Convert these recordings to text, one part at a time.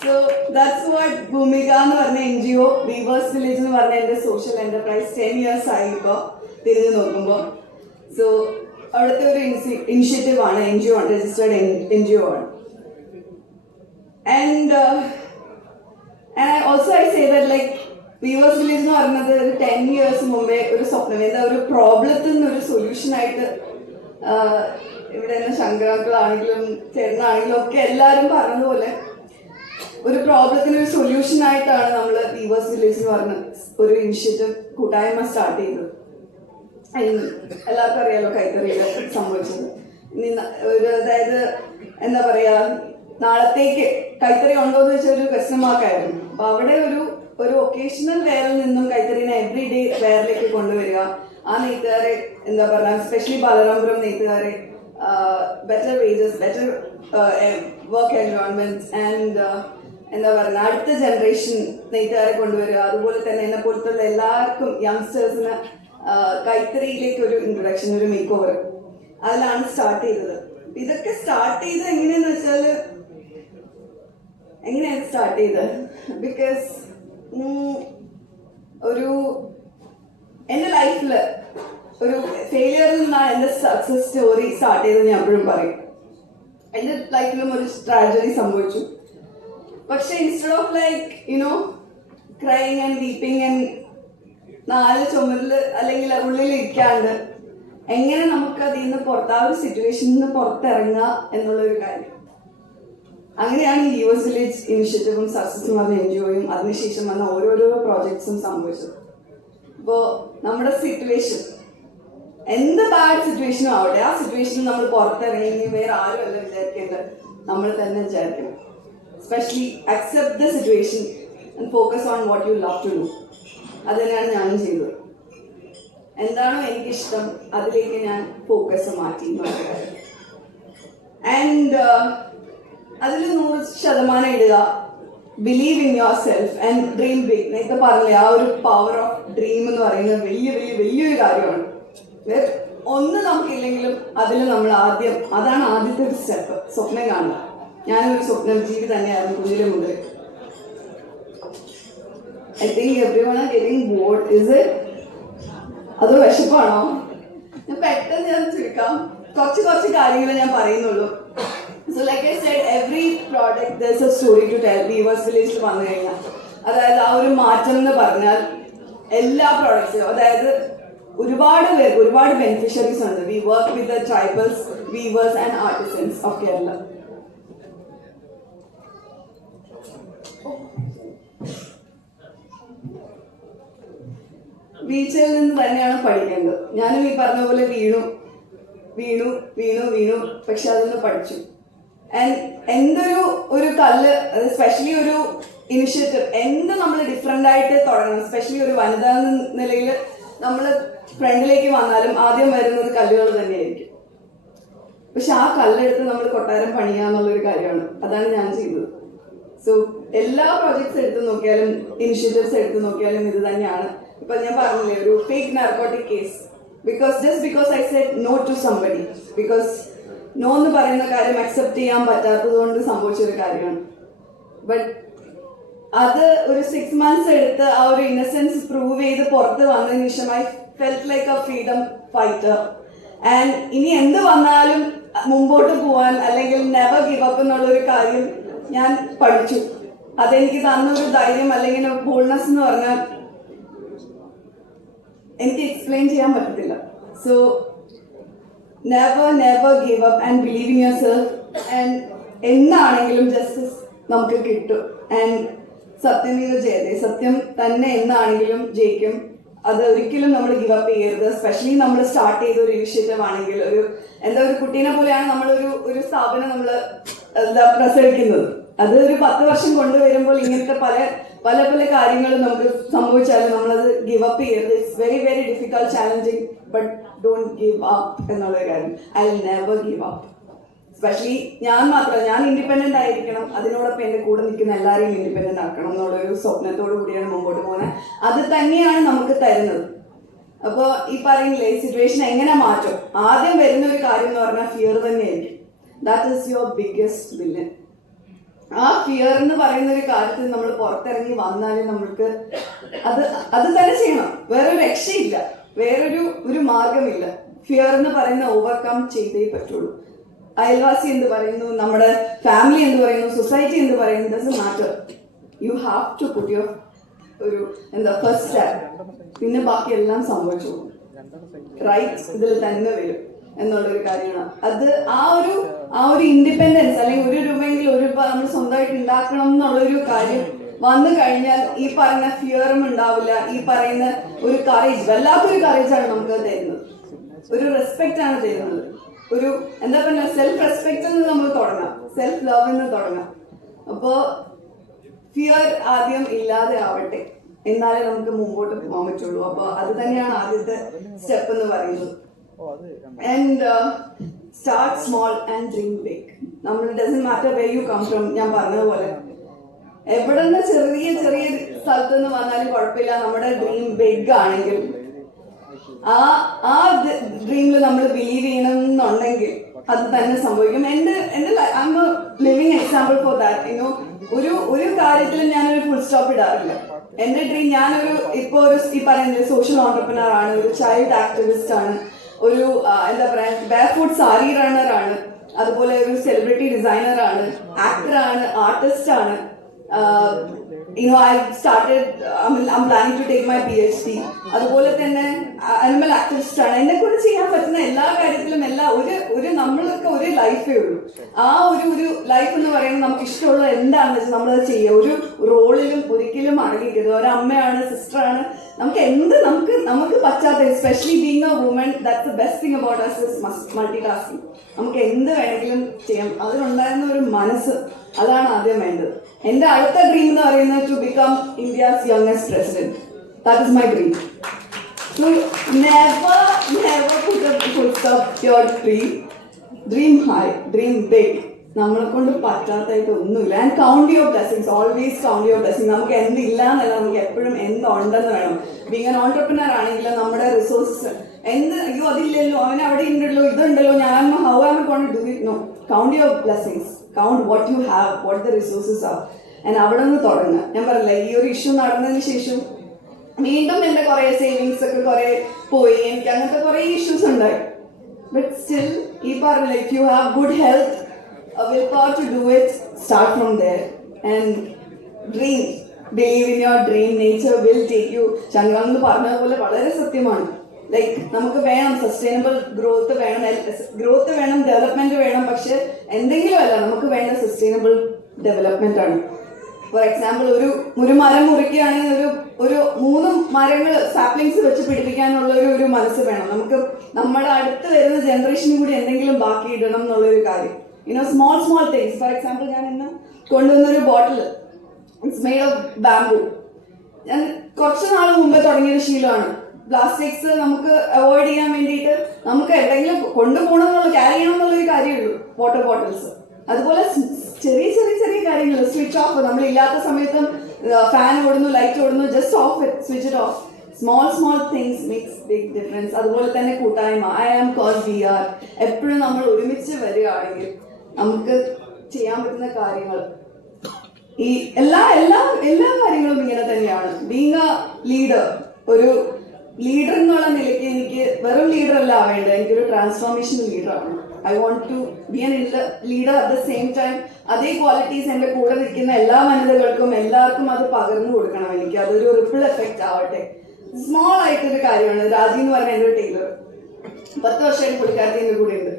So that's what Bhoomika എന്ന് പറഞ്ഞ N G O weavers village എന്ന് പറഞ്ഞ എന്റെ സോഷ്യൽ എന്റർപ്രൈസ് ടെൻ ഇയേഴ്സ് ആയി ഇപ്പോൾ തിരിഞ്ഞു നോക്കുമ്പോൾ സോ അവിടുത്തെ ഒരു ഇനിഷ്യേറ്റീവ് ആണ് എൻ ജി ഒ ആണ് രജിസ്റ്റേർഡ് എൻ ജി ഒ ആണ്. And and I also I say that like weavers village എന്ന് പറയുന്നത് ഒരു ടെൻ ഇയേഴ്സ് മുമ്പേ ഒരു സ്വപ്നം എന്താ ഒരു പ്രോബ്ലത്തിൽ നിന്നൊരു ആയിട്ട് ആഹ്, ഇവിടെ നിന്ന് ശങ്കരാക്കളാണെങ്കിലും ചേട്ടനാണെങ്കിലും ഒക്കെ എല്ലാവരും പറഞ്ഞതുപോലെ ഒരു പ്രോബ്ലത്തിന് ഒരു സൊല്യൂഷൻ ആയിട്ടാണ് നമ്മൾ വീവേഴ്സ് വില്ലേജ് എന്ന് പറഞ്ഞ ഒരു ഇനിഷ്യേറ്റീവ് കൂട്ടായ്മ സ്റ്റാർട്ട് ചെയ്തത്. എല്ലാവർക്കും അറിയാലോ കൈത്തറിയിൽ സംഭവിച്ചത്. ഒരു അതായത് എന്താ പറയാ നാളത്തേക്ക് കൈത്തറി ഉണ്ടോ എന്ന് വെച്ചാൽ ഒരു ക്വസ്റ്റൻ മാർക്കായിരുന്നു അപ്പൊ അവിടെ ഒരു ഒരു ഒക്കേഷണൽ വെയറിൽ നിന്നും കൈത്തറിനെ എവറി ഡേ വെയറിലേക്ക് കൊണ്ടുവരിക. ആ നെയ്ത്തുകാരെ എന്താ പറയുക specially Balaramapuram നെയ്ത്തുകാരെ better wages better work environment and എന്താ പറയുക അടുത്ത ജനറേഷൻ നെയ്ത്തുകാരെ കൊണ്ടുവരിക അതുപോലെ തന്നെ എന്നെ പോലത്തുള്ള എല്ലാവർക്കും യങ്സ്റ്റേഴ്സിന് കൈത്തറിയിലേക്ക് ഒരു ഇൻട്രൊഡക്ഷൻ ഒരു മേക്ക് ഓവർ അതിലാണ് സ്റ്റാർട്ട് ചെയ്തത്. ഇതൊക്കെ സ്റ്റാർട്ട് ചെയ്തത് എങ്ങനെയാന്ന് വെച്ചാൽ എങ്ങനെയാണ് സ്റ്റാർട്ട് ചെയ്തത്? ബിക്കോസ് ഒരു എന്റെ ലൈഫിൽ ഒരു ഫെയിലിയറിൽ നിന്നാണ് എന്റെ സക്സസ് സ്റ്റോറി സ്റ്റാർട്ട് ചെയ്തത് ഞാൻ എപ്പോഴും പറയും. എന്റെ ലൈഫിലും ഒരു ട്രാജഡി സംഭവിച്ചു. പക്ഷെ instead of like you know crying and weeping and നാല് ചുമരിൽ അല്ലെങ്കിൽ ഉള്ളിൽ ഇരിക്കാണ്ട് എങ്ങനെ നമുക്ക് അതിൽ നിന്ന് പുറത്ത് ആ ഒരു സിറ്റുവേഷനിൽ നിന്ന് പുറത്തിറങ്ങുക എന്നുള്ള ഒരു കാര്യം. അങ്ങനെയാണ് ഈ യുവസ് വില്ലേജ് ഇനിഷ്യേറ്റീവും സക്സസും അത് ഒയും അതിനുശേഷം വന്ന ഓരോരോ പ്രോജക്ട്സും സംഭവിച്ചത് അപ്പോൾ നമ്മുടെ സിറ്റുവേഷൻ എന്ത് ബാഡ് സിറ്റുവേഷനും ആവട്ടെ ആ സിറ്റുവേഷനിൽ നമ്മൾ പുറത്തിറങ്ങി വേറെ ആരും അല്ല വിചാരിക്കേണ്ടത്. നമ്മൾ തന്നെ വിചാരിക്കണം. Specially accept the situation and focus on what you love to do അത് തന്നെയാണ് ഞാനും ചെയ്തത്. എന്താണോ എനിക്കിഷ്ടം അതിലേക്ക് ഞാൻ ഫോക്കസ് മാറ്റി ആൻഡ് അതിൽ നൂറ് ശതമാനം ഇടുക. Believe in yourself and dream big നേരത്തെ പറഞ്ഞില്ലേ ആ ഒരു പവർ ഓഫ് ഡ്രീം എന്ന് പറയുന്നത് വലിയ വലിയ വലിയൊരു കാര്യമാണ്. ഒന്ന് നമുക്കില്ലെങ്കിലും അതിൽ നമ്മൾ ആദ്യം അതാണ് ആദ്യത്തെ ഒരു സ്റ്റെപ്പ് സ്വപ്നം കാണുക. ഞാനൊരു സ്വപ്നം ജീവി തന്നെയായിരുന്നു കുഞ്ഞിലെ മുതൽ I think everyone are getting bored is അത് വിശപ്പാണോ? ഞാൻ പെട്ടെന്ന് ഞാൻ ചുരുക്കാം. കുറച്ച് കുറച്ച് കാര്യങ്ങൾ ഞാൻ പറയുന്നുള്ളൂ. So like I said every product does a story to tell weavers വില്ലേജിൽ വന്നു കഴിഞ്ഞാൽ. അതായത് ആ ഒരു മാറ്റം എന്ന് പറഞ്ഞാൽ എല്ലാ പ്രോഡക്റ്റ്സും അതായത് ഒരുപാട് പേർക്ക് ഒരുപാട് ബെനിഫിഷ്യറീസ് ഉണ്ട്. We work with the tribals weavers and artisans of Kerala വീഴ്ചയിൽ നിന്ന് തന്നെയാണ് പഠിക്കേണ്ടത്. ഞാനും ഈ പറഞ്ഞ പോലെ വീണു. വീണു വീണു വീണു. പക്ഷെ അതൊന്ന് പഠിച്ചു. എന്തൊരു ഒരു കല്ല് സ്പെഷ്യലി ഒരു ഇനിഷ്യേറ്റീവ് എന്ത് നമ്മൾ ഡിഫറെന്റ് ആയിട്ട് തുടങ്ങണം. സ്പെഷ്യലി ഒരു വനിതാ നിലയിൽ നമ്മൾ ഫ്രണ്ടിലേക്ക് വന്നാലും ആദ്യം വരുന്നത് കല്ലുകൾ തന്നെയായിരിക്കും. പക്ഷെ ആ കല്ലെടുത്ത് നമ്മൾ കൊട്ടാരം പണിയാന്നുള്ളൊരു കാര്യമാണ്. അതാണ് ഞാൻ ചെയ്തത്. സോ എല്ലാ പ്രോജക്ട്സ് എടുത്ത് നോക്കിയാലും ഇനിഷ്യേറ്റീവ്സ് എടുത്ത് നോക്കിയാലും ഇത് തന്നെയാണ്. ഇപ്പൊ ഞാൻ പറഞ്ഞില്ലേ ഒരു fake narcotic case because just because I said no to somebody because no എന്ന് പറയുന്ന കാര്യം അക്സെപ്റ്റ് ചെയ്യാൻ പറ്റാത്തത് കൊണ്ട് സംഭവിച്ച കാര്യമാണ്. ബട്ട് അത് ഒരു സിക്സ് മന്ത്സ് എടുത്ത് ആ ഒരു ഇന്നസെൻസ് പ്രൂവ് ചെയ്ത് പുറത്ത് വന്നതിന് ശേഷം I felt like a freedom fighter and ഇനി എന്ത് വന്നാലും മുമ്പോട്ട് പോവാൻ അല്ലെങ്കിൽ നെവർ ഗിവ് അപ്പ് എന്നുള്ള ഒരു കാര്യം ഞാൻ പഠിച്ചു. അതെനിക്ക് തന്നൊരു ധൈര്യം അല്ലെങ്കിൽ ബോൾനെസ് എന്ന് പറഞ്ഞാൽ എനിക്ക് എക്സ്പ്ലെയിൻ ചെയ്യാൻ പറ്റത്തില്ല. So never never give up and believe in yourself and എന്നാണെങ്കിലും justice നമുക്ക് കിട്ടും. ആൻഡ് സത്യം സത്യമേവ ജയതേ സത്യം തന്നെ എന്നാണെങ്കിലും ജയിക്കും. അത് ഒരിക്കലും നമ്മൾ ഗിവ് അപ്പ് ചെയ്യരുത്. സ്പെഷ്യലി നമ്മൾ സ്റ്റാർട്ട് ചെയ്ത ഒരു ഇനിഷ്യേറ്റീവ് ആണെങ്കിൽ ഒരു എന്താ ഒരു കുട്ടീനെ പോലെയാണ് നമ്മളൊരു ഒരു സ്ഥാപനം നമ്മൾ പ്രസവിക്കുന്നത്. അത് ഒരു പത്ത് വർഷം കൊണ്ടുവരുമ്പോൾ ഇങ്ങനത്തെ പല പല പല കാര്യങ്ങളും നമുക്ക് സംഭവിച്ചാലും നമ്മളത് ഗിവ് അപ്പ് ചെയ്യരുത്. It's very very difficult challenging but don't give up എന്നുള്ള കാര്യം. I will never give up specially ഞാൻ മാത്രം ഞാൻ ഇൻഡിപെൻഡന്റ് ആയിരിക്കണം. അതിനോടൊപ്പം എന്റെ കൂടെ നിൽക്കുന്ന എല്ലാവരെയും ഇൻഡിപെൻഡന്റ് ആക്കണം എന്നുള്ള ഒരു സ്വപ്നത്തോടു കൂടിയാണ് മുമ്പോട്ട് പോകുന്നത്. അത് തന്നെയാണ് നമുക്ക് തരുന്നത്. അപ്പോൾ ഈ പറയുന്നില്ലേ സിറ്റുവേഷൻ എങ്ങനെ മാറ്റും? ആദ്യം വരുന്ന ഒരു കാര്യം എന്ന് പറഞ്ഞാൽ ഫിയർ തന്നെയായിരിക്കും. That is your biggest villain ആ ഫിയർ എന്ന് പറയുന്ന ഒരു കാര്യത്തിൽ നമ്മൾ പുറത്തിറങ്ങി വന്നാലും നമ്മൾക്ക് അത് അത് തന്നെ ചെയ്യണം. വേറൊരു രക്ഷയില്ല. വേറൊരു ഒരു മാർഗമില്ല. ഫിയർ എന്ന് പറയുന്ന ഓവർകം ചെയ്തേ പറ്റുള്ളൂ. അയൽവാസി എന്ത് പറയുന്നു? നമ്മുടെ ഫാമിലി എന്ത് പറയുന്നു? സൊസൈറ്റി എന്ത് പറയുന്നു? Does matter you have to put your ഒരു എന്താ ഫസ്റ്റ് സ്റ്റാൻഡ് പിന്നെ ബാക്കി എല്ലാം സംഭവിച്ചു റൈറ്റ് ഇതിൽ തന്നെ വരും. എന്നുള്ളൊരു കാര്യമാണ്. അത് ആ ഒരു ആ ഒരു ഇൻഡിപെൻഡൻസ് അല്ലെങ്കിൽ ഒരു രൂപയെങ്കിലും ഒരു നമ്മൾ സ്വന്തമായിട്ട് ഉണ്ടാക്കണം എന്നുള്ളൊരു കാര്യം വന്നു കഴിഞ്ഞാൽ ഈ പറയുന്ന ഫിയറും ഉണ്ടാവില്ല ഈ പറയുന്ന ഒരു കറേജ് വല്ലാത്തൊരു കറേജാണ് നമുക്ക് തരുന്നത്. ഒരു റെസ്പെക്റ്റ് ആണ് തരുന്നത്. ഒരു എന്താ പറയുക സെൽഫ് റെസ്പെക്റ്റ് എന്ന് നമ്മൾ തുടങ്ങാം. സെൽഫ് ലവ് എന്ന് തുടങ്ങാം. അപ്പോ ഫിയർ ആദ്യം ഇല്ലാതെ ആവട്ടെ. എന്നാലേ നമുക്ക് മുമ്പോട്ട് പോകാൻ പറ്റുള്ളൂ. അപ്പൊ അത് തന്നെയാണ് ആദ്യത്തെ സ്റ്റെപ്പ് എന്ന് പറയുന്നത്. And start small and dream big നമ്മൾ doesn't matter way you come from ഞാൻ പറഞ്ഞതുപോലെ. എവിടെ നിന്ന് ചെറിയ ചെറിയ സ്ഥലത്ത് നിന്ന് വന്നാലും കുഴപ്പമില്ല. നമ്മുടെ ഡ്രീം ബിഗ് ആണെങ്കിൽ. ആ ആ ഡ്രീമിൽ നമ്മൾ ബിലീവ് ചെയ്യണം അത് തന്നെ സംഭവിക്കും. എന്റെ എന്റെ I'm living example for that you know ഒരു ഒരു കാര്യത്തിൽ ഞാനൊരു ഫുൾ സ്റ്റോപ്പ് ഇടാറില്ല. എന്റെ ഡ്രീം ഞാനൊരു ഇപ്പൊ ഒരു ഈ പറയുന്ന സോഷ്യൽ ഓണ്ടർപ്രണർ ആണ് ഒരു ചൈൽഡ് ആക്ടിവിസ്റ്റ് ആണ്. ഒരു എന്താ പറയാ ബാക്ക് ഫുഡ് സാരി ആണ്. അതുപോലെ ഒരു സെലിബ്രിറ്റി ഡിസൈനർ ആണ്. ആക്ടർ ആണ് ആർട്ടിസ്റ്റ് ആണ് you know I started I planning to take my P H D അതുപോലെ തന്നെ അനിമൽ ആക്ടിവിസ്റ്റ് ആണ്. എന്നെ കൊണ്ട് ചെയ്യാൻ പറ്റുന്ന എല്ലാ കാര്യത്തിലും എല്ലാ ഒരു ഒരു നമ്മളൊക്കെ ഒരു ലൈഫേ ഉള്ളൂ. ആ ഒരു ഒരു ലൈഫ് എന്ന് പറയുന്നത് നമുക്ക് ഇഷ്ടമുള്ള എന്താണെന്ന് വെച്ചാൽ നമ്മളത് ചെയ്യുക ഒരു റോളിലും ഒരിക്കലും അടങ്ങിക്കരുത് ഒരു അമ്മയാണ് സിസ്റ്ററാണ് നമുക്ക് എന്ത് നമുക്ക് നമുക്ക് പറ്റാത്ത especially being a woman that's the best thing about us multitasking നമുക്ക് എന്ത് വേണമെങ്കിലും ചെയ്യാം. അതിനുണ്ടായിരുന്ന ഒരു മനസ്സ് അതാണ് ആദ്യം വേണ്ടത്. എന്റെ അടുത്ത ഡ്രീം എന്ന് പറയുന്നത് to become India's youngest president that is my dream big. നമ്മളെ കൊണ്ട് പറ്റാത്തായിട്ട് ഒന്നുമില്ല. And count your blessings always count your blessing നമുക്ക് എന്തില്ല എന്നല്ല നമുക്ക് എപ്പോഴും എന്തുണ്ടെന്ന് വേണം. ബീങ് ആൻ ഓണ്ടർപ്രണർ ആണെങ്കിലും നമ്മുടെ റിസോഴ്സസ് എന്ത് അയ്യോ അതില്ലല്ലോ അവൻ അവിടെ ഉണ്ടല്ലോ ഇതുണ്ടല്ലോ ഞാൻ to do it, no. Count your blessings. Count what you have, what the resources are. And അവിടെ നിന്ന് തുടങ്ങുക ഞാൻ പറഞ്ഞില്ല ഈ ഒരു ഇഷ്യൂ നടന്നതിന് ശേഷം വീണ്ടും എന്റെ കുറെ സേവിങ്സ് ഒക്കെ കുറെ പോയി. എനിക്ക് അങ്ങനത്തെ കുറെ ഇഷ്യൂസ് ഉണ്ടായി. ബട്ട് സ്റ്റിൽ ഈ പറഞ്ഞില്ല if you have good health willpower to do it start from there and dream believe in your dream nature will take you ശങ്കറാന്ന് പറഞ്ഞതുപോലെ വളരെ സത്യമാണ്. ലൈക്ക് നമുക്ക് വേണം സസ്റ്റൈനബിൾ ഗ്രോത്ത് വേണം ഗ്രോത്ത് വേണം ഡെവലപ്മെന്റ് വേണം പക്ഷെ എന്തെങ്കിലും അല്ല നമുക്ക് വേണ്ട സസ്റ്റൈനബിൾ ഡെവലപ്മെന്റ് ആണ്. ഫോർ എക്സാമ്പിൾ ഒരു ഒരു മരം മുറിക്കുകയാണെങ്കിൽ ഒരു ഒരു മൂന്ന് മരങ്ങൾ സാപ്ലിങ്സ് വെച്ച് പിടിപ്പിക്കാനുള്ള ഒരു ഒരു മനസ്സ് വേണം. നമുക്ക് നമ്മുടെ അടുത്ത് വരുന്ന ജനറേഷനും കൂടി എന്തെങ്കിലും ബാക്കി ഇടണം എന്നുള്ളൊരു കാര്യം. You know small small things for example ഞാൻ ഇന്ന് കൊണ്ടുവന്നൊരു bottle it's made of bamboo ഞാൻ കുറച്ച് നാൾ മുമ്പേ തുടങ്ങിയൊരു ശീലമാണ്. പ്ലാസ്റ്റിക്സ് നമുക്ക് അവോയ്ഡ് ചെയ്യാൻ വേണ്ടിയിട്ട് നമുക്ക് എവിടെയെങ്കിലും കൊണ്ടുപോകണം എന്നുള്ള ക്യാരി ചെയ്യണം എന്നുള്ളൊരു കാര്യമുള്ളൂ വാട്ടർ ബോട്ടിൽസ് അതുപോലെ ചെറിയ ചെറിയ ചെറിയ കാര്യങ്ങൾ സ്വിച്ച് ഓഫ് നമ്മൾ ഇല്ലാത്ത സമയത്തും ഫാൻ ഓടുന്നു ലൈറ്റ് ഓടുന്നു just off it switch it off small small things makes big difference അതുപോലെ തന്നെ കൂട്ടായ്മ. I am cause we are എപ്പോഴും നമ്മൾ ഒരുമിച്ച് വരികയാണെങ്കിൽ നമുക്ക് ചെയ്യാൻ പറ്റുന്ന കാര്യങ്ങൾ. ഈ എല്ലാ എല്ലാ എല്ലാ കാര്യങ്ങളും ഇങ്ങനെ തന്നെയാണ്. ബീങ് എ ലീഡർ ഒരു ലീഡർ എന്നുള്ള നിലയ്ക്ക് എനിക്ക് വെറും ലീഡർ അല്ല ആവേണ്ടത് എനിക്കൊരു ട്രാൻസ്ഫോർമേഷൻ ലീഡർ ആണ് I want to be an leader at the same time അതേ ക്വാളിറ്റീസ് എന്റെ കൂടെ നിൽക്കുന്ന എല്ലാ വനിതകൾക്കും എല്ലാവർക്കും അത് പകർന്നു കൊടുക്കണം. എനിക്ക് അതൊരു റിപ്പിൾ എഫക്റ്റ് ആവട്ടെ. സ്മോൾ ആയിട്ടൊരു കാര്യമാണ്. രാജി എന്ന് പറഞ്ഞ എന്റെ ടൈലർ പത്ത് വർഷമായിട്ട് പുള്ളിക്കാരത്തി എന്റെ കൂടെ ഉണ്ട്.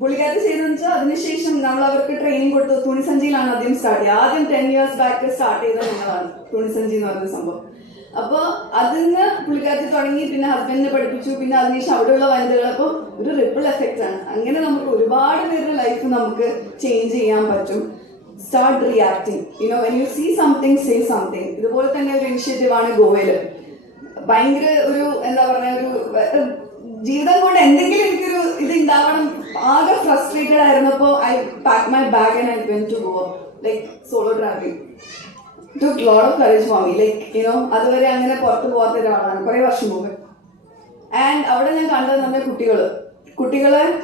പുള്ളിക്കാരത്തി ചെയ്തെന്ന് വെച്ചാൽ അതിനുശേഷം നമ്മൾ അവർക്ക് ട്രെയിനിങ് കൊടുത്തു. തുണിസഞ്ചിയിലാണ് ആദ്യം സ്റ്റാർട്ട് ചെയ്യുക ആദ്യം ടെൻ ഇയേഴ്സ് ബാക്ക് സ്റ്റാർട്ട് ചെയ്ത ഞങ്ങളാണ് തുണിസഞ്ചി എന്ന് പറയുന്ന സംഭവം. അപ്പൊ അതിന്ന് പുള്ളിക്കാരത്തി തുടങ്ങി പിന്നെ ഹസ്ബൻഡിനെ പഠിപ്പിച്ചു പിന്നെ അതിനുശേഷം അവിടെയുള്ള വനിതകൾ അപ്പോൾ ഒരു റിപ്പിൾ എഫക്റ്റ് ആണ്. അങ്ങനെ നമുക്ക് ഒരുപാട് പേരുടെ ലൈഫ് നമുക്ക് ചേഞ്ച് ചെയ്യാൻ പറ്റും. Start reacting you know when you see something say something ഇതുപോലെ തന്നെ ഒരു ഇനിഷ്യേറ്റീവ് ആണ് ഗോവയിൽ. ഭയങ്കര ഒരു എന്താ പറയുക ഒരു ജീവിതം കൊണ്ട് എന്തെങ്കിലും എനിക്കൊരു ഇത് ഉണ്ടാവണം ആകെ frustrated ആയിരുന്നപ്പോ I pack my bag and I went to Goa like solo travelling of courage for me like you know അതുവരെ അങ്ങനെ പുറത്ത് പോകാത്ത ഒരാളാണ്. കുറേ വർഷം മുമ്പ്. ആൻഡ് അവിടെ ഞാൻ കണ്ടത് നമ്മുടെ കുട്ടികൾ കുട്ടികളെ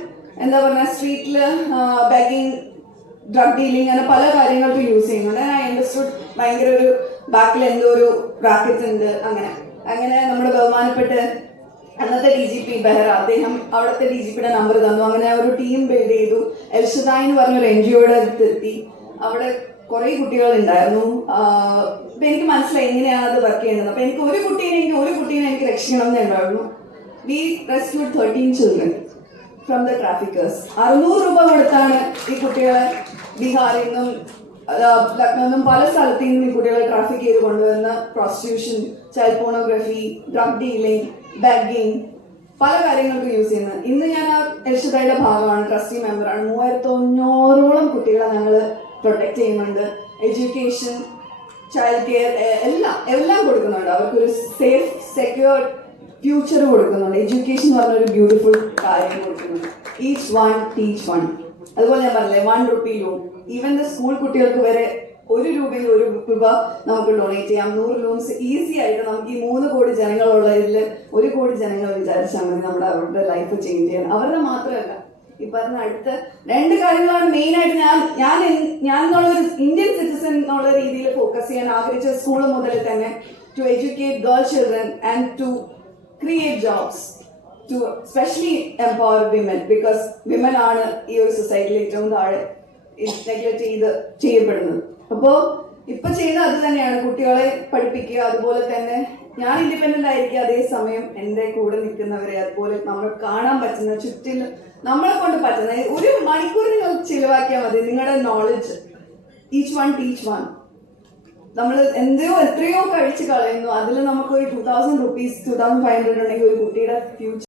എന്താ പറഞ്ഞാൽ സ്ട്രീറ്റിൽ ബാഗിങ് ഡ്രഗ് ഡീലിംഗ് അങ്ങനെ പല കാര്യങ്ങൾക്കും യൂസ് ചെയ്യുന്നുണ്ട് ഐ അണ്ടർസ്റ്റുഡ് ഭയങ്കര ഒരു ബാക്കിൽ എന്തോ ഒരു റാക്കറ്റ് ഉണ്ട്. അങ്ങനെ. അങ്ങനെ നമ്മുടെ ബഹുമാനപ്പെട്ട് അന്നത്തെ ഡി ജി പി ബെഹ്റ അദ്ദേഹം അവിടുത്തെ ഡി ജി പിയുടെ നമ്പർ തന്നു. അങ്ങനെ ഒരു ടീം ബിൽഡ് ചെയ്തു. എൽഷദായ് എന്ന് പറഞ്ഞൊരു എൻ ജിഒയുടെ അടുത്തെത്തി. അവിടെ കുറെ കുട്ടികൾ ഉണ്ടായിരുന്നു അപ്പൊ എനിക്ക് മനസ്സിലായി എങ്ങനെയാണ് അത് വർക്ക് ചെയ്യുന്നത്. അപ്പൊ എനിക്ക് ഒരു കുട്ടീനെ എനിക്ക് ഒരു കുട്ടീനെ എനിക്ക് രക്ഷിക്കണം എന്നുണ്ടായിരുന്നു we rescued thirteen children from the traffickers അറുന്നൂറ് രൂപ കൊടുത്താണ് ഈ കുട്ടികളെ ബീഹാറിൽ നിന്നും ലക്നൗ നിന്നും പല സ്ഥലത്തു നിന്നും ഈ കുട്ടികളെ ട്രാഫിക് ചെയ്ത് കൊണ്ടുവരുന്ന prostitution child pornography drug dealing begging പല കാര്യങ്ങൾക്ക് യൂസ് ചെയ്യുന്നത്. ഇന്ന് ഞാൻ ആ രക്ഷിതയുടെ ഭാഗമാണ് ട്രസ്റ്റി മെമ്പറാണ് മൂവായിരത്തി തൊണ്ണൂറോളം കുട്ടികളെ ഞങ്ങൾ പ്രൊട്ടക്ട് ചെയ്യുന്നുണ്ട്. എഡ്യൂക്കേഷൻ ചൈൽഡ് കെയർ എല്ലാം എല്ലാം കൊടുക്കുന്നുണ്ട്. അവർക്കൊരു സേഫ് സെക്യൂർ ഫ്യൂച്ചർ കൊടുക്കുന്നുണ്ട്. എഡ്യൂക്കേഷൻ എന്ന് പറഞ്ഞ ഒരു ബ്യൂട്ടിഫുൾ കാര്യം കൊടുക്കുന്നുണ്ട്. ഈച്ച് വൺ ടീച്ച് വൺ അതുപോലെ ഞാൻ പറഞ്ഞില്ലേ one rupee loan even the school കുട്ടികൾക്ക് വരെ ഒരു രൂപയിൽ ഒരു രൂപ നമുക്ക് ഡൊണേറ്റ് ചെയ്യാം. നൂറ് ലോൺസ് ഈസി ആയിട്ട് നമുക്ക് ഈ മൂന്ന് കോടി ജനങ്ങളുള്ളതിൽ ഒരു കോടി ജനങ്ങൾ വിചാരിച്ചാൽ മതി നമ്മുടെ അവരുടെ ലൈഫ് ചേഞ്ച് ചെയ്യണം അവരുടെ മാത്രമല്ല ഈ പറഞ്ഞ അടുത്ത് രണ്ട് കാര്യങ്ങളാണ് മെയിൻ ആയിട്ട് ഞാൻ ഞാൻ ഞാൻ എന്നുള്ള ഒരു ഇന്ത്യൻ സിറ്റിസൺ എന്നുള്ള രീതിയിൽ ഫോക്കസ് ചെയ്യാൻ ആഗ്രഹിച്ച സ്കൂൾ മുതൽ തന്നെ to educate girl children and to create jobs to specially empower women because women ആണ് ഈ ഒരു സൊസൈറ്റിയിൽ ഏറ്റവും താഴെ നെഗ്ലക്ട് ചെയ്ത് ചെയ്യപ്പെടുന്നത്. അപ്പോൾ ഇപ്പൊ ചെയ്യുന്ന അത് തന്നെയാണ് കുട്ടികളെ പഠിപ്പിക്കുക. അതുപോലെ തന്നെ ഞാൻ ഇൻഡിപെൻഡന്റ് ആയിരിക്കും അതേസമയം എന്റെ കൂടെ നിൽക്കുന്നവരെ അതുപോലെ നമ്മൾ കാണാൻ പറ്റുന്ന ചുറ്റിലും നമ്മളെ കൊണ്ട് പറ്റുന്ന ഒരു മണിക്കൂർ നിങ്ങൾ ചിലവാക്കിയാൽ മതി നിങ്ങളുടെ knowledge each one teach one നമ്മൾ എന്തോ എത്രയോ കഴിച്ച് കളയുന്നു. അതിൽ നമുക്ക് ഒരു two thousand rupees two thousand five hundred ഉണ്ടെങ്കിൽ ഒരു കുട്ടിയുടെ ഫ്യൂച്ചർ